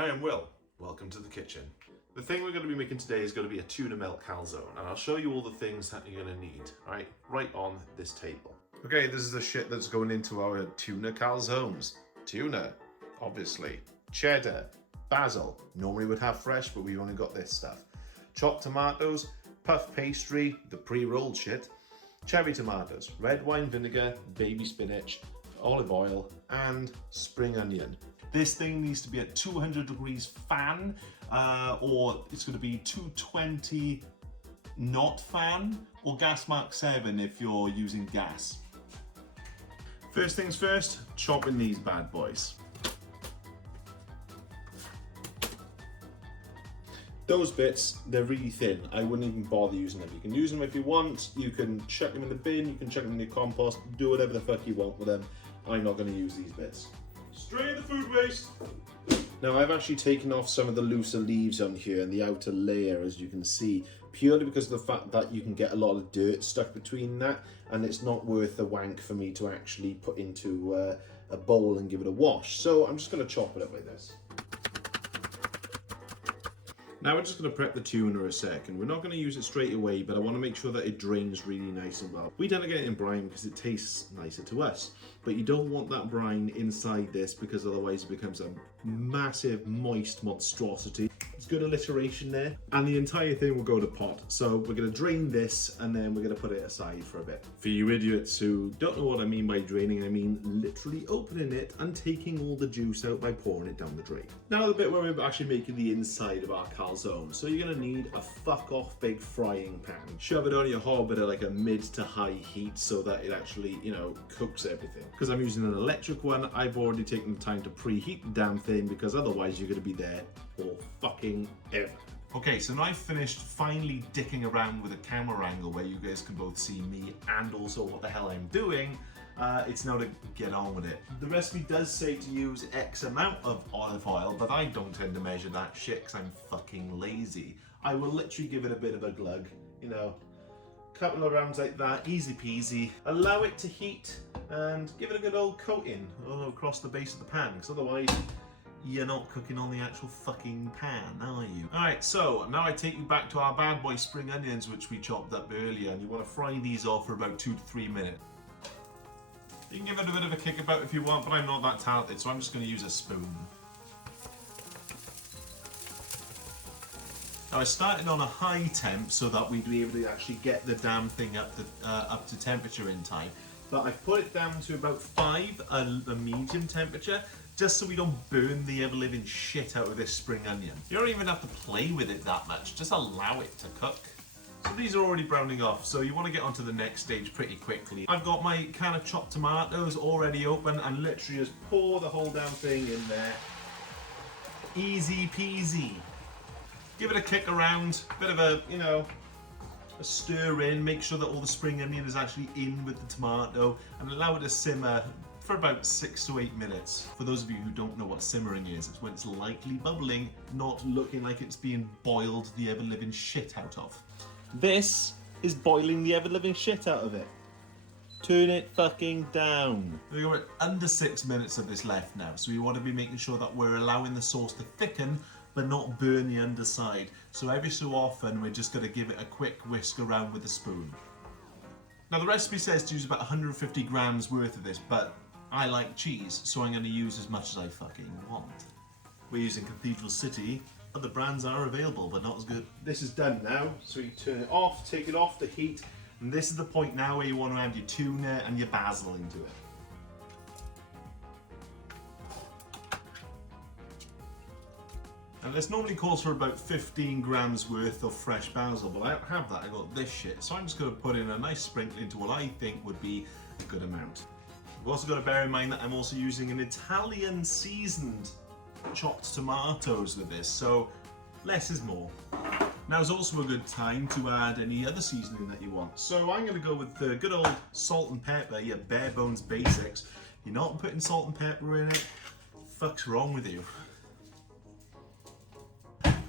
Hi, I'm Will. Welcome to the kitchen. The thing we're going to be making today is going to be a tuna melt calzone, and I'll show you all the things that you're going to need, right on this table. Okay, this is the shit that's going into our tuna calzones. Tuna, obviously. Cheddar, basil. Normally would have fresh, but we've only got this stuff. Chopped tomatoes, puff pastry, the pre-rolled shit, cherry tomatoes, red wine vinegar, baby spinach, olive oil, and spring onion. This thing needs to be at 200 degrees fan, or it's going to be 220 not fan, or gas mark 7 if you're using gas. First things first, chopping these bad boys. Those bits, they're really thin. I wouldn't even bother using them. You can use them if you want, you can chuck them in the bin, you can chuck them in the compost, do whatever the fuck you want with them. I'm not going to use these bits. Straight in the food waste. Now I've actually taken off some of the looser leaves on here and the outer layer, as you can see, purely because of the fact that you can get a lot of dirt stuck between that, and it's not worth the wank for me to actually put into a bowl and give it a wash. So I'm just going to chop it up like this. Now we're just going to prep the tuna a second. We're not going to use it straight away, but I want to make sure that it drains really nice and well. We tend to get it in brine because it tastes nicer to us, but you don't want that brine inside this because otherwise it becomes a massive moist monstrosity. It's good alliteration there. And the entire thing will go to pot. So we're going to drain this and then we're going to put it aside for a bit. For you idiots who don't know what I mean by draining, I mean literally opening it and taking all the juice out by pouring it down the drain. Now the bit where we're actually making the inside of our calzone. So you're going to need a fuck off big frying pan. Shove it on your hob at like a mid to high heat so that it actually, cooks everything. Because I'm using an electric one, I've already taken the time to preheat the damn thing because otherwise you're going to be there for fucking ever. Okay, so now I've finished finally dicking around with a camera angle where you guys can both see me and also what the hell I'm doing. It's now to get on with it. The recipe does say to use X amount of olive oil, but I don't tend to measure that shit because I'm fucking lazy. I will literally give it a bit of a glug, couple of rounds like that, easy peasy. Allow it to heat and give it a good old coating all across the base of the pan, because otherwise you're not cooking on the actual fucking pan, are you? Alright, so now I take you back to our bad boy spring onions, which we chopped up earlier, and you want to fry these off for about 2 to 3 minutes. You can give it a bit of a kick about if you want, but I'm not that talented, so I'm just going to use a spoon. Now I started on a high temp so that we'd be able to actually get the damn thing up to temperature in time. But I've put it down to about 5, a medium temperature, just so we don't burn the ever-living shit out of this spring onion. You don't even have to play with it that much, just allow it to cook. So these are already browning off, so you want to get onto the next stage pretty quickly. I've got my can of chopped tomatoes already open and literally just pour the whole damn thing in there. Easy peasy. Give it a kick around, bit of a, a stir in, make sure that all the spring onion is actually in with the tomato, and allow it to simmer for about 6 to 8 minutes. For those of you who don't know what simmering is, it's when it's lightly bubbling, not looking like it's being boiled the ever-living shit out of. This is boiling the ever-living shit out of it. Turn it fucking down. We've got under 6 minutes of this left now, so we want to be making sure that we're allowing the sauce to thicken but not burn the underside. So every so often we're just going to give it a quick whisk around with a spoon. Now the recipe says to use about 150 grams worth of this, but I like cheese, so I'm going to use as much as I fucking want. We're using Cathedral City. Other brands are available, but not as good. This is done now, so you turn it off, take it off the heat, and this is the point now where you want to add your tuna and your basil into it. And this normally calls for about 15 grams worth of fresh basil, but I don't have that, I got this shit. So I'm just going to put in a nice sprinkle into what I think would be a good amount. You've also got to bear in mind that I'm also using an Italian seasoned chopped tomatoes with this, so less is more. Now is also a good time to add any other seasoning that you want. So I'm going to go with the good old salt and pepper, your bare bones basics. You're not putting salt and pepper in it, fuck's wrong with you?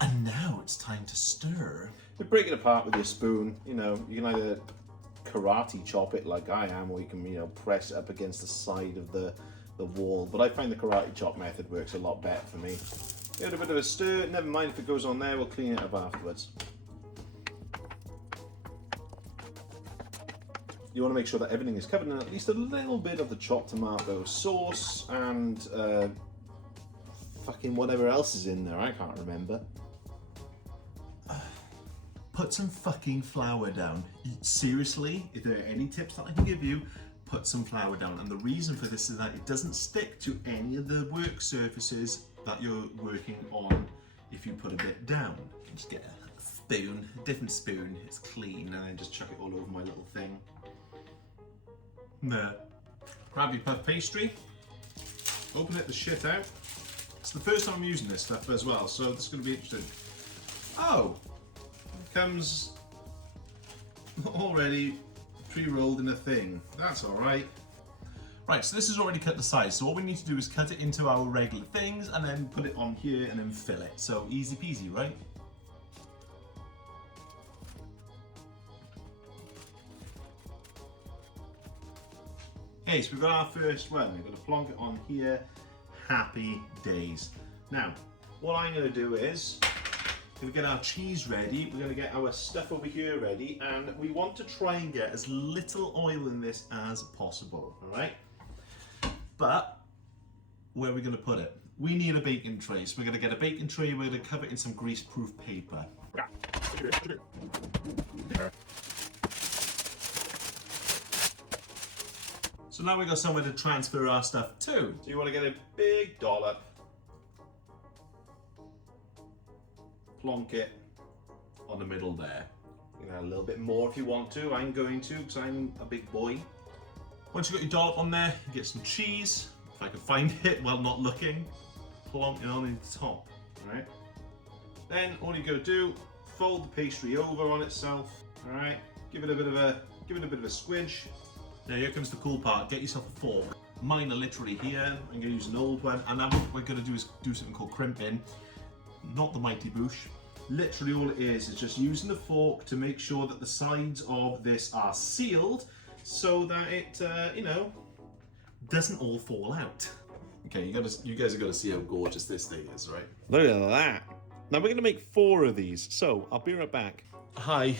And now it's time to stir. You break it apart with your spoon. You can either karate chop it like I am, or you can, press it up against the side of the wall. But I find the karate chop method works a lot better for me. Give it a bit of a stir. Never mind if it goes on there, we'll clean it up afterwards. You want to make sure that everything is covered in at least a little bit of the chopped tomato sauce and fucking whatever else is in there, I can't remember. Put some fucking flour down. Seriously, if there are any tips that I can give you, put some flour down. And the reason for this is that it doesn't stick to any of the work surfaces that you're working on if you put a bit down. Just get a spoon, a different spoon, it's clean, and then just chuck it all over my little thing. There. Grab your puff pastry, open it the shit out. It's the first time I'm using this stuff as well, so this is going to be interesting. Oh, it comes already pre-rolled in a thing. That's alright. Right, so this is already cut to size, so what we need to do is cut it into our regular things and then put it on here and then fill it. So easy peasy, right? Okay, so we've got our first one. We're going to plonk it on here. Happy days. Now, what I'm going to do is, we're going to get our cheese ready. We're going to get our stuff over here ready, and we want to try and get as little oil in this as possible, all right? But, where are we going to put it? We need a baking tray. So we're going to get a baking tray, we're going to cover it in some grease-proof paper. So now we've got somewhere to transfer our stuff to. So you want to get a big dollop, plonk it on the middle there. You can add a little bit more if you want to. I'm going to because I'm a big boy. Once you've got your dollop on there, you get some cheese. If I can find it while not looking, plonk it on the top. All right. Then all you got to do, fold the pastry over on itself. All right. Give it a bit of a squidge. Now here comes the cool part, get yourself a fork. Mine are literally here, I'm going to use an old one, and now what we're going to do is do something called crimping, not the mighty boosh. Literally all it is just using the fork to make sure that the sides of this are sealed so that it, you know, doesn't all fall out. Okay, you guys have got to see how gorgeous this thing is, right? Look at that. Now we're going to make 4 of these, so I'll be right back. Hi.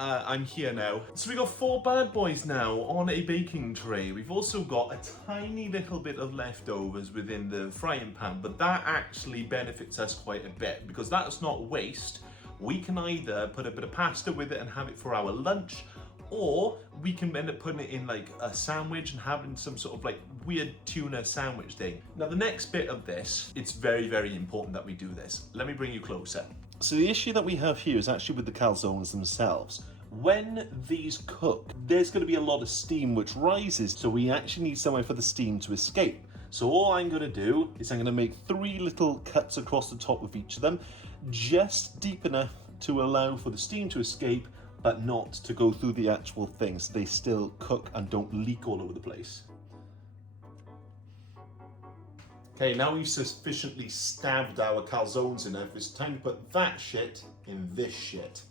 I'm here now. So we got 4 bad boys now on a baking tray. We've also got a tiny little bit of leftovers within the frying pan, but that actually benefits us quite a bit because that's not waste. We can either put a bit of pasta with it and have it for our lunch, or we can end up putting it in like a sandwich and having some sort of like weird tuna sandwich thing. Now the next bit of this, it's very, very important that we do this. Let me bring you closer. So the issue that we have here is actually with the calzones themselves. When these cook, there's going to be a lot of steam which rises, so we actually need somewhere for the steam to escape. So all I'm going to do is I'm going to make 3 little cuts across the top of each of them, just deep enough to allow for the steam to escape, but not to go through the actual thing, so they still cook and don't leak all over the place. Okay, now we've sufficiently stabbed our calzones enough, it's time to put that shit in this shit.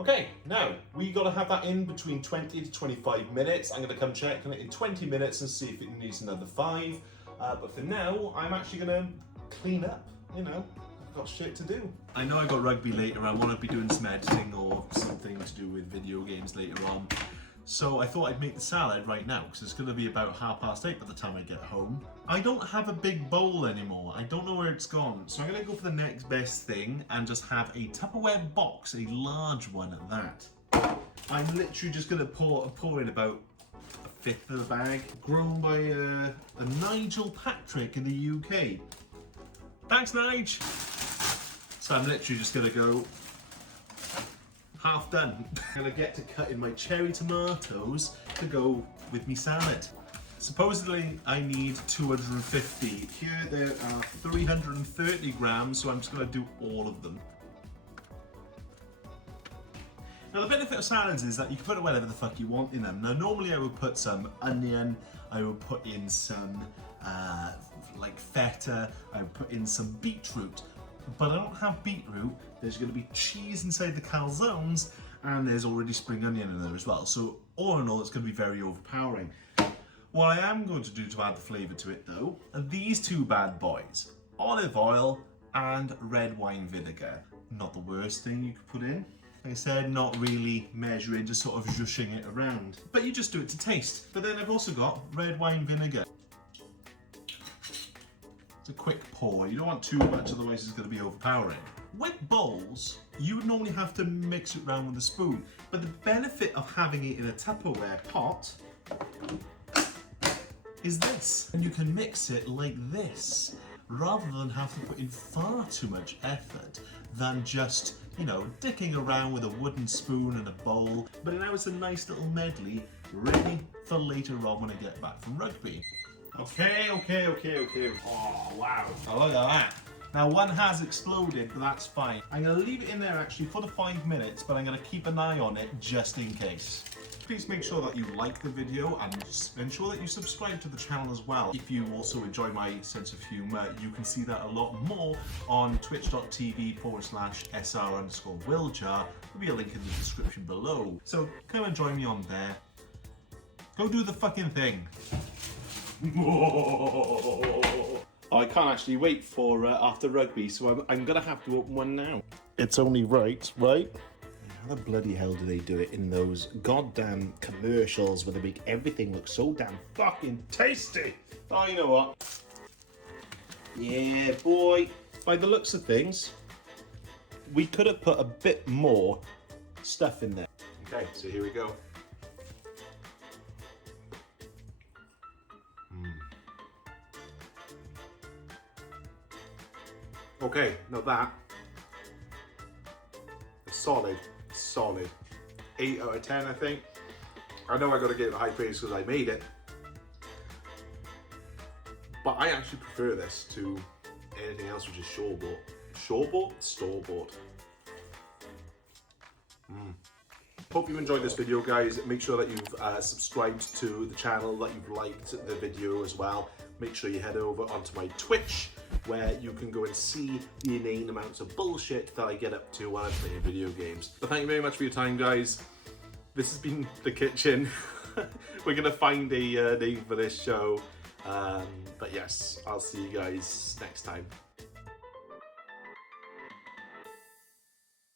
Okay, now we got to have that in between 20 to 25 minutes. I'm going to come check on it in 20 minutes and see if it needs another 5. But for now, I'm actually going to clean up, you know, I've got shit to do. I know I got rugby later, I want to be doing some editing or something to do with video games later on. So I thought I'd make the salad right now because it's going to be about 8:30 by the time I get home. I don't have a big bowl anymore. I don't know where it's gone. So I'm going to go for the next best thing and just have a Tupperware box, a large one at that. I'm literally just going to pour in about 1/5 of the bag. Grown by a Nigel Patrick in the UK. Thanks, Nige. So I'm literally just going to go half done. I'm gonna get to cutting my cherry tomatoes to go with me salad. Supposedly I need 250. Here there are 330 grams, so I'm just gonna do all of them. Now the benefit of salads is that you can put whatever the fuck you want in them. Now normally I would put some onion, I would put in some like feta, I would put in some beetroot. But I don't have beetroot, there's going to be cheese inside the calzones, and there's already spring onion in there as well. So all in all, it's going to be very overpowering. What I am going to do to add the flavour to it though are these two bad boys. Olive oil and red wine vinegar. Not the worst thing you could put in. Like I said, not really measuring, just sort of zhushing it around. But you just do it to taste. But then I've also got red wine vinegar. It's a quick pour. You don't want too much, otherwise it's going to be overpowering. With bowls, you would normally have to mix it around with a spoon. But the benefit of having it in a Tupperware pot is this. And you can mix it like this, rather than have to put in far too much effort than just, you know, dicking around with a wooden spoon and a bowl. But now it's a nice little medley, ready for later on when I get back from rugby. Okay. Oh, wow. Oh, look at that. Now one has exploded, but that's fine. I'm gonna leave it in there actually for the 5 minutes, but I'm gonna keep an eye on it just in case. Please make sure that you like the video and ensure that you subscribe to the channel as well. If you also enjoy my sense of humour, you can see that a lot more on twitch.tv/SR_Wiljar. There'll be a link in the description below. So come and join me on there. Go do the fucking thing. I can't actually wait for after rugby, so I'm gonna have to open one now. It's only right? How the bloody hell do they do it in those goddamn commercials where they make everything look so damn fucking tasty? Oh, you know what? Yeah, boy. By the looks of things, we could have put a bit more stuff in there. Okay, so here we go. Okay, now that is solid. 8 out of 10, I think. I know I gotta give it high praise because I made it, but I actually prefer this to anything else which is store-bought. Hope you enjoyed this video, guys. Make sure that you've subscribed to the channel, that you've liked the video as well. Make sure you head over onto my Twitch, where you can go and see the inane amounts of bullshit that I get up to when I'm playing video games. But thank you very much for your time, guys. This has been The Kitchen. We're gonna find a name for this show. But yes, I'll see you guys next time.